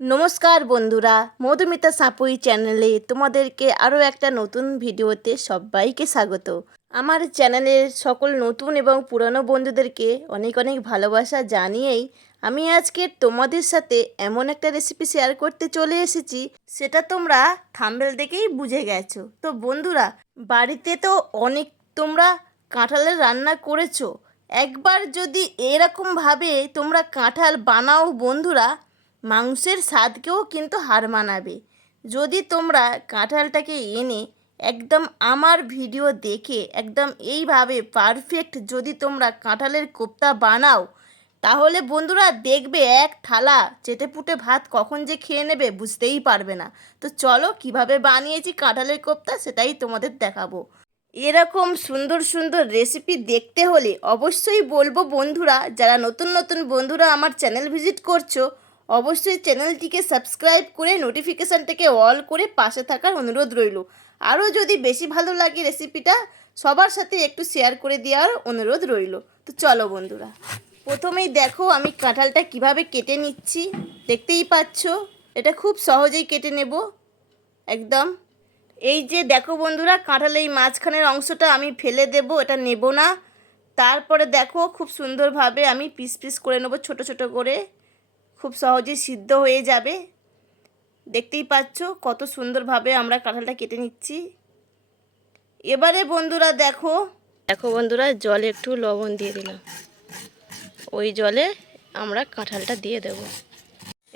নমস্কার বন্ধুরা, মধুমিতা সাপুই চ্যানেলে তোমাদেরকে আরও একটা নতুন ভিডিওতে সবাইকে স্বাগত। আমার চ্যানেলের সকল নতুন এবং পুরনো বন্ধুদেরকে অনেক অনেক ভালোবাসা জানিয়েই আমি আজকে তোমাদের সাথে এমন একটা রেসিপি শেয়ার করতে চলে এসেছি, সেটা তোমরা থাম্বেল দেখেই বুঝে গেছো। তো বন্ধুরা, বাড়িতে তো অনেক তোমরা কাঁঠালের রান্না করেছ। একবার যদি এরকমভাবে তোমরা কাঁঠাল বানাও বন্ধুরা মাংসের স্বাদকেও কিন্তু হার মানাবে। যদি তোমরা কাঁঠালটাকে এনে একদম আমার ভিডিও দেখে একদম এইভাবে পারফেক্ট যদি তোমরা কাঁঠালের কোপ্তা বানাও, তাহলে বন্ধুরা দেখবে এক থালা চেটেপুটে ভাত কখন যে খেয়ে নেবে বুঝতেই পারবে না। তো চলো কীভাবে বানিয়েছি কাঁঠালের কোপ্তা সেটাই তোমাদের দেখাবো। এরকম সুন্দর সুন্দর রেসিপি দেখতে হলে অবশ্যই বলব বন্ধুরা, যারা নতুন নতুন বন্ধুরা আমার চ্যানেল ভিজিট করছ অবশ্যই চ্যানেলটিকে সাবস্ক্রাইব করে নোটিফিকেশানটাকে অল করে পাশে থাকার অনুরোধ রইল। আরও যদি বেশি ভালো লাগে রেসিপিটা, সবার সাথে একটু শেয়ার করে দেওয়ার অনুরোধ রইল। তো চলো বন্ধুরা, প্রথমেই দেখো আমি কাঁঠালটা কীভাবে কেটে নিচ্ছি। দেখতেই পাচ্ছ, এটা খুব সহজেই কেটে নেব। একদম। এই যে দেখো বন্ধুরা, কাঁঠাল এই মাঝখানের অংশটা আমি ফেলে দেব, এটা নেব না। তারপরে দেখো খুব সুন্দরভাবে আমি পিস পিস করে নেব ছোট ছোট করে। খুব সহজেই সিদ্ধ হয়ে যাবে। দেখতেই পাচ্ছ কত সুন্দরভাবে আমরা কাঁঠালটা কেটে নিচ্ছি। এবারে বন্ধুরা দেখো। দেখো বন্ধুরা জলে একটু লবণ দিয়ে দিলাম। ওই জলে আমরা কাঁঠালটা দিয়ে দেব।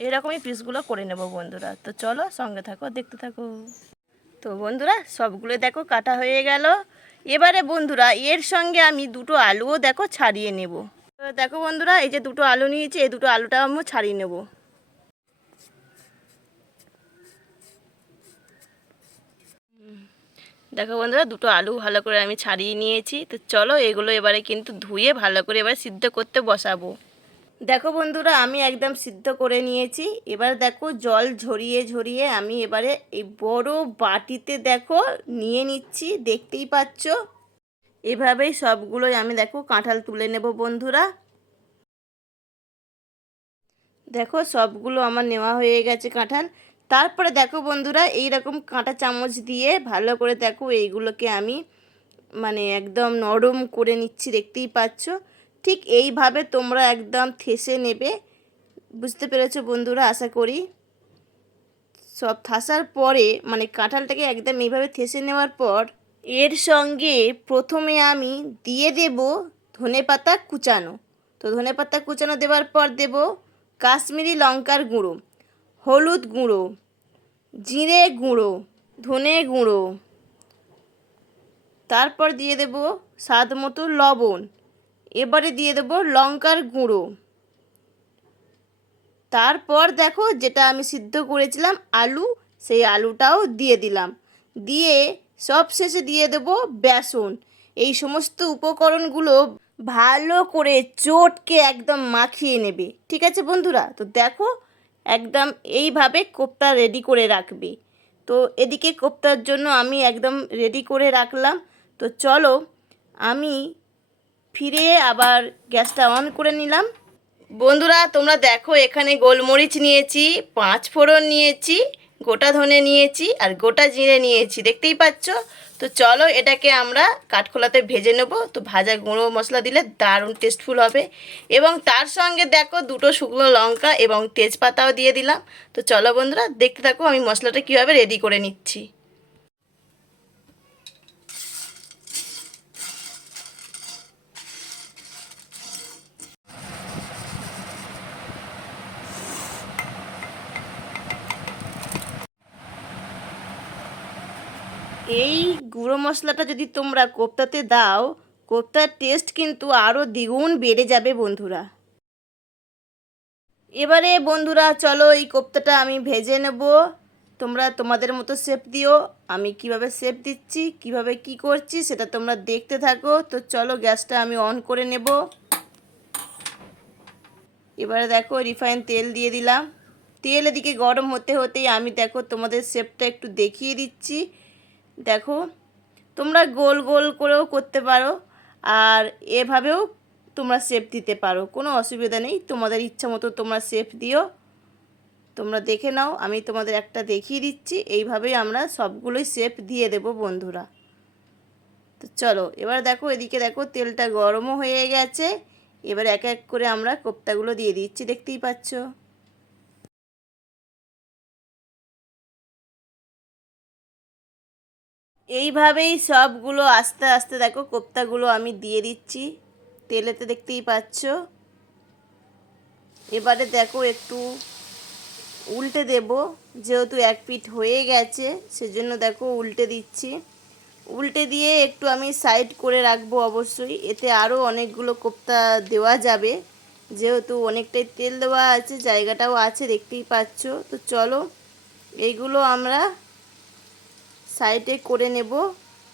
এরকমই পিসগুলো করে নেব বন্ধুরা। তো চলো সঙ্গে থাকো দেখতে থাকো। তো বন্ধুরা সবগুলো দেখো কাটা হয়ে গেল। এবারে বন্ধুরা এর সঙ্গে আমি দুটো আলুও দেখো ছাড়িয়ে নেব। দেখো বন্ধুরা, এই যে দুটো আলু নিয়েছি, এই দুটো আলুটা আমি ছাড়িয়ে নেব। দেখো বন্ধুরা, দুটো আলু ভালো করে আমি ছাড়িয়ে নিয়েছি। তো চলো এগুলো এবারে কিন্তু ধুয়ে ভালো করে এবার সিদ্ধ করতে বসাবো। দেখো বন্ধুরা, আমি একদম সিদ্ধ করে নিয়েছি। এবার দেখো জল ঝরিয়ে ঝরিয়ে আমি এবারে এই বড় বাটিতে দেখো নিয়ে নিচ্ছি, দেখতেই পাচ্ছ। এভাবেই সবগুলোই আমি দেখো কাঁঠাল তুলে নেব বন্ধুরা। দেখো সবগুলো আমার নেওয়া হয়ে গেছে কাঁঠাল। তারপরে দেখো বন্ধুরা এই রকম কাঁটা চামচ দিয়ে ভালো করে দেখো এইগুলোকে আমি মানে একদম নরম করে নিচ্ছি, দেখতেই পাচ্ছ? ঠিক এইভাবে তোমরা একদম থেসে নেবে। বুঝতে পেরেছ বন্ধুরা? আশা করি। সব থাসার পরে মানে কাঁঠালটাকে একদম এইভাবে থেসে নেওয়ার পর এর সঙ্গে প্রথমে আমি দিয়ে দেব ধনে পাতা কুচানো। তো ধনে পাতা কুচানো দেওয়ার পর দেব কাশ্মীরি লঙ্কার গুঁড়ো, হলুদ গুঁড়ো, জিরে গুঁড়ো, ধনে গুঁড়ো। তারপর দিয়ে দেব স্বাদ মতো লবণ। এবারে দিয়ে দেব লঙ্কার গুঁড়ো। তারপর দেখো যেটা আমি সিদ্ধ করেছিলাম আলু, সেই আলুটাও দিয়ে দিলাম। দিয়ে সব শেষে দিয়ে দেব বেসন। এই সমস্ত উপকরণগুলো ভালো করে চটকে একদম মাখিয়ে নেবে। ঠিক আছে বন্ধুরা? তো দেখো, একদম এইভাবে কোপ্তা রেডি করে রাখবে। তো এদিকে কোপ্তার জন্য আমি একদম রেডি করে রাখলাম। তো চলো, আমি ফিরে আবার গ্যাসটা অন করে নিলাম। বন্ধুরা, তোমরা দেখো, এখানে গোলমরিচ নিয়েছি, পাঁচ ফোড়ন নিয়েছি গোটা ধনে নিয়েছি আর গোটা জিরে নিয়েছি, দেখতেই পাচ্ছ? তো চলো এটাকে আমরা কাঠখোলাতে ভেজে নেব। তো ভাজা গুঁড়ো মশলা দিলে দারুণ টেস্টফুল হবে। এবং তার সঙ্গে দেখো দুটো শুকনো লঙ্কা এবং তেজপাতাও দিয়ে দিলাম। তো চলো বন্ধুরা, দেখতে থাকো আমি মশলাটা কীভাবে রেডি করে নিচ্ছি। এই গুঁড়ো মশলাটা যদি তোমরা কোপ্তাতে দাও, কোপ্তার টেস্ট কিন্তু আরও দ্বিগুণ বেড়ে যাবে বন্ধুরা। এবারে বন্ধুরা চলো এই কোপ্তাটা আমি ভেজে নেব। তোমরা তোমাদের মতো শেপ দিও, আমি কীভাবে শেপ দিচ্ছি, কীভাবে কি করছি সেটা তোমরা দেখতে থাকো। তো চলো গ্যাসটা আমি অন করে নেব। এবারে দেখো রিফাইন তেল দিয়ে দিলাম। তেল এদিকে গরম হতে হতেই আমি দেখো তোমাদের শেপটা একটু দেখিয়ে দিচ্ছি। দেখো, তোমরা গোল গোল করেও করতে পারো আর এভাবেও তোমরা শেপ দিতে পারো। কোনো অসুবিধা নেই, তোমাদের ইচ্ছা মতো তোমরা শেপ দিও। তোমরা দেখে নাও, আমি তোমাদের একটা দেখিয়ে দিচ্ছি, এইভাবেই আমরা সবগুলোই শেপ দিয়ে দেব বন্ধুরা। তো চলো, এবার দেখো, এদিকে দেখো, তেলটা গরমও হয়ে গেছে। এবার এক এক করে আমরা কোপ্তাগুলো দিয়ে দিচ্ছি, দেখতেই পাচ্ছ? এইভাবেই সবগুলো আস্তে আস্তে দেখো, কোপ্তাগুলো আমি দিয়ে দিচ্ছি। তেলেতে দেখতেই পাচ্ছ। এবারে দেখো একটু উল্টে দেব, যেহেতু এক পিঠ হয়ে গেছে, সেজন্য দেখো উল্টে দিচ্ছি। উল্টে দিয়ে একটু আমি সাইড করে রাখব অবশ্যই, এতে আরও অনেকগুলো কোপ্তা দেওয়া যাবে। যেহেতু অনেকটাই তেল দেওয়া আছে, জায়গাটাও আছে, দেখতেই পাচ্ছ। তো চলো, এইগুলো আমরা সাইডে করে নেব।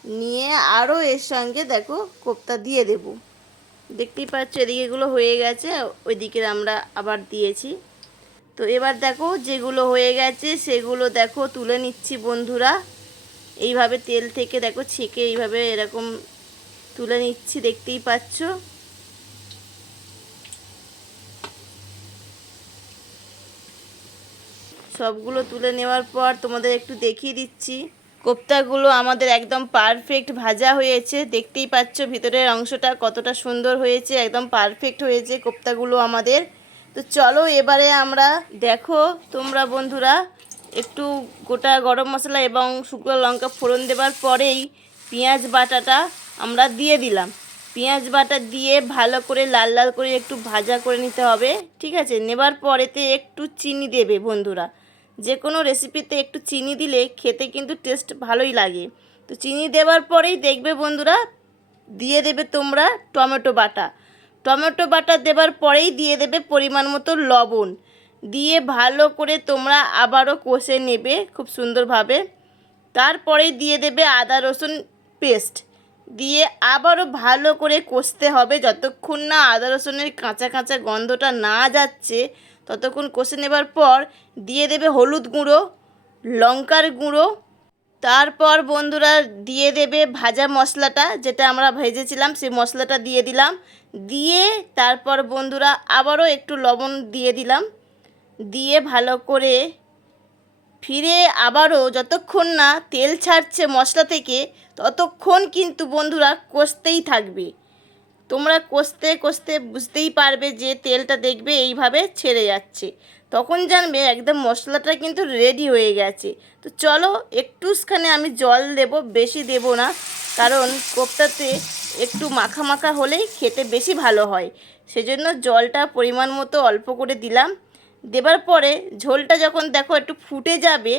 নিয়ে আরও এর সঙ্গে দেখো কোপ্তা দিয়ে দেব। দেখতেই পাচ্ছ এদিকেগুলো হয়ে গেছে ওইদিকে আমরা আবার দিয়েছি। তো এবার দেখো যেগুলো হয়ে গেছে সেগুলো দেখো তুলে নিচ্ছি বন্ধুরা। এইভাবে তেল থেকে দেখো ছেঁকে এইভাবে এরকম তুলে নিচ্ছি, দেখতেই পাচ্ছ। সবগুলো তুলে নেওয়ার পর তোমাদের একটু দেখিয়ে দিচ্ছি। কোপ্তাগুলো আমাদের একদম পারফেক্ট ভাজা হয়েছে। দেখতেই পাচ্ছ ভিতরের অংশটা কতটা সুন্দর হয়েছে, একদম পারফেক্ট হয়েছে কোপ্তাগুলো আমাদের। তো চলো এবারে আমরা দেখো, তোমরা বন্ধুরা, একটু গোটা গরম মশলা এবং শুকনো লঙ্কা ফোড়ন দেবার পরেই পেঁয়াজ বাটাটা আমরা দিয়ে দিলাম। পেঁয়াজ বাটা দিয়ে ভালো করে লাল লাল করে একটু ভাজা করে নিতে হবে, ঠিক আছে? নেবার পরেতে একটু চিনি দেবে বন্ধুরা। যে কোনো রেসিপিতে একটু চিনি দিলে খেতে কিন্তু টেস্ট ভালোই লাগে। তো চিনি দেওয়ার পরেই দেখবে বন্ধুরা, দিয়ে দেবে তোমরা টমেটো বাটা। টমেটো বাটা দেবার পরেই দিয়ে দেবে পরিমাণ মতো লবণ। দিয়ে ভালো করে তোমরা আবারও কষে নেবে খুব সুন্দরভাবে। তারপরেই দিয়ে দেবে আদা রসুন পেস্ট দিয়ে আবারও ভালো করে কষতে হবে। যতক্ষণ না আদা রসুনের কাঁচা কাঁচা গন্ধটা না যাচ্ছে ততক্ষণ কষে নেবার পর দিয়ে দেবে হলুদ গুঁড়ো, লঙ্কার গুঁড়ো। তারপর বন্ধুরা দিয়ে দেবে ভাজা মশলাটা, যেটা আমরা ভেজেছিলাম, সেই মশলাটা দিয়ে দিলাম। দিয়ে তারপর বন্ধুরা আবারও একটু লবণ দিয়ে দিলাম। দিয়ে ভালো করে ফিরে আবারও যতক্ষণ না তেল ছাড়ছে মশলা থেকে, ততক্ষণ কিন্তু বন্ধুরা কষতেই থাকবে। তোমরা কষতে কষতে বুঝতেই পারবে যে তেলটা দেখবে এইভাবে ছেড়ে যাচ্ছে। তখন জানবে একদম মশলাটা কিন্তু রেডি হয়ে গেছে। তো চলো একটুখানি আমি জল দেব, বেশি দেব না। কারণ কোপ্তাতে একটু মাখা মাখা হলেই খেতে বেশি ভালো হয়। সেজন্য জলটা পরিমাণ মতো অল্প করে দিলাম। দেবার পরে ঝোলটা যখন দেখো একটু ফুটে যাবে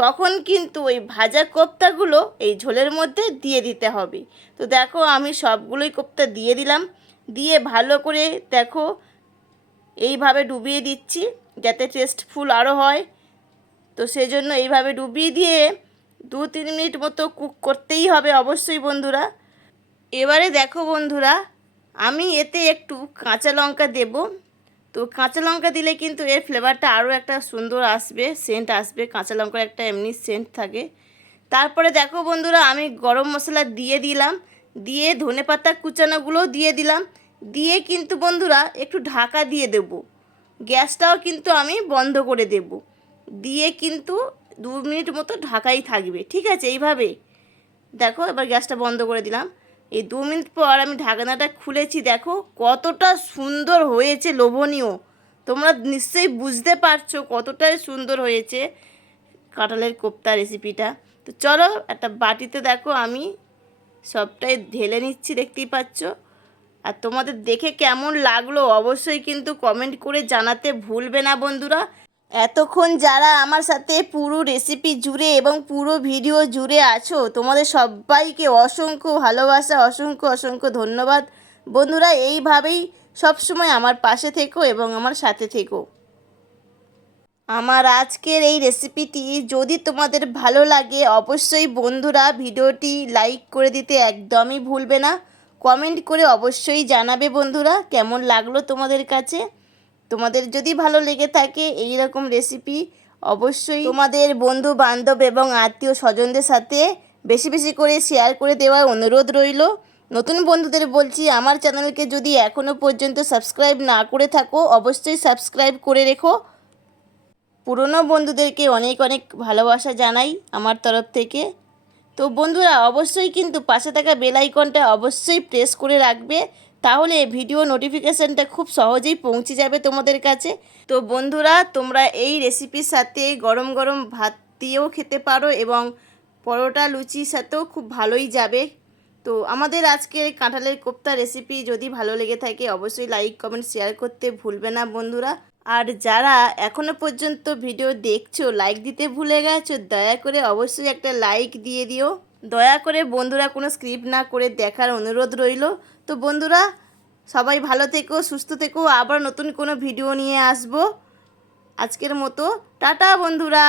তখন কিন্তু ওই ভাজা কোপ্তাগুলো এই ঝোলের মধ্যে দিয়ে দিতে হবে। তো দেখো আমি সবগুলোই কোপ্তা দিয়ে দিলাম। দিয়ে ভালো করে দেখো এইভাবে ডুবিয়ে দিচ্ছি যাতে টেস্টফুল আরও হয়। তো সেজন্য এইভাবে ডুবিয়ে দিয়ে দু তিন মিনিট মতো কুক করতেই হবে অবশ্যই বন্ধুরা। এবারে দেখো বন্ধুরা, আমি এতে একটু কাঁচা লঙ্কা দেব। তো কাঁচা লঙ্কা দিলে কিন্তু এর ফ্লেভারটা আরও একটা সুন্দর আসবে সেন্ট আসবে। কাঁচা লঙ্কার একটা এমনি সেন্ট থাকে। তারপরে দেখো বন্ধুরা, আমি গরম মশলা দিয়ে দিলাম। দিয়ে ধনে পাতা কুচানোগুলোও দিয়ে দিলাম। দিয়ে কিন্তু বন্ধুরা, একটু ঢাকা দিয়ে দেব। গ্যাসটাও কিন্তু আমি বন্ধ করে দেব। দিয়ে কিন্তু দু মিনিট মতো ঢাকাই থাকবে। ঠিক আছে, এইভাবে। দেখো, এবার গ্যাসটা বন্ধ করে দিলাম। এই দু মিনিট পর আমি ঢাকনাটা খুলেছি, দেখো কতটা সুন্দর হয়েছে লোভনীয়। তোমরা নিশ্চয়ই বুঝতে পারছ কতটাই সুন্দর হয়েছে কাঁঠালের কোপ্তা রেসিপিটা তো চলো একটা বাটিতে দেখো, আমি সবটাই ঢেলে নিচ্ছি, দেখতেই পাচ্ছ। আর তোমাদের দেখে কেমন লাগল অবশ্যই কিন্তু কমেন্ট করে জানাতে ভুলবে না বন্ধুরা। এতক্ষণ যারা আমার সাথে পুরো রেসিপি জুড়ে এবং পুরো ভিডিও জুড়ে আছো, তোমাদের সবাইকে অসংখ্য ভালোবাসা, অসংখ্য অসংখ্য ধন্যবাদ। বন্ধুরা, এইভাবেই সবসময় আমার পাশে থেকো এবং আমার সাথে থেকো। আমার আজকের এই রেসিপিটি যদি তোমাদের ভালো লাগে, অবশ্যই বন্ধুরা ভিডিওটি লাইক করে দিতে একদমই ভুলবে না। কমেন্ট করে অবশ্যই জানাবে বন্ধুরা, কেমন লাগল তোমাদের কাছে? তোমাদের যদি ভালো লেগে থাকে এই রকম রেসিপি অবশ্যই তোমাদের বন্ধু বান্ধব এবং আত্মীয় স্বজনদের সাথে বেশি বেশি করে শেয়ার করে দেওয়ার অনুরোধ রইল। নতুন বন্ধুদের বলছি, আমার চ্যানেলকে যদি এখনও পর্যন্ত সাবস্ক্রাইব না করে থাকো, অবশ্যই সাবস্ক্রাইব করে রেখো। পুরনো বন্ধুদেরকে অনেক অনেক ভালোবাসা জানাই আমার তরফ থেকে। তো বন্ধুরা, অবশ্যই কিন্তু পাশে থাকা বেল আইকনটা অবশ্যই প্রেস করে রাখবে। তাহলে ভিডিও নোটিফিকেশানটা খুব সহজেই পৌঁছে যাবে তোমাদের কাছে। তো বন্ধুরা, তোমরা এই রেসিপির সাথে গরম গরম ভাত দিয়েও খেতে পারো এবং পরোটা লুচির সাথেও খুব ভালোই যাবে। তো আমাদের আজকের কাঁঠালের কোপ্তা রেসিপি যদি ভালো লেগে থাকে, অবশ্যই লাইক কমেন্ট শেয়ার করতে ভুলবে না বন্ধুরা। আর যারা এখনও পর্যন্ত ভিডিও দেখছ লাইক দিতে ভুলে গেছো, দয়া করে অবশ্যই একটা লাইক দিয়ে দিও। দয়া করে বন্ধুরা কোনো স্ক্রিপ্ট না করে দেখার অনুরোধ রইল। তো বন্ধুরা, সবাই ভালো থেকো, সুস্থ থেকো। আবার নতুন কোনো ভিডিও নিয়ে আসব। আজকের মতো, টাটা বন্ধুরা।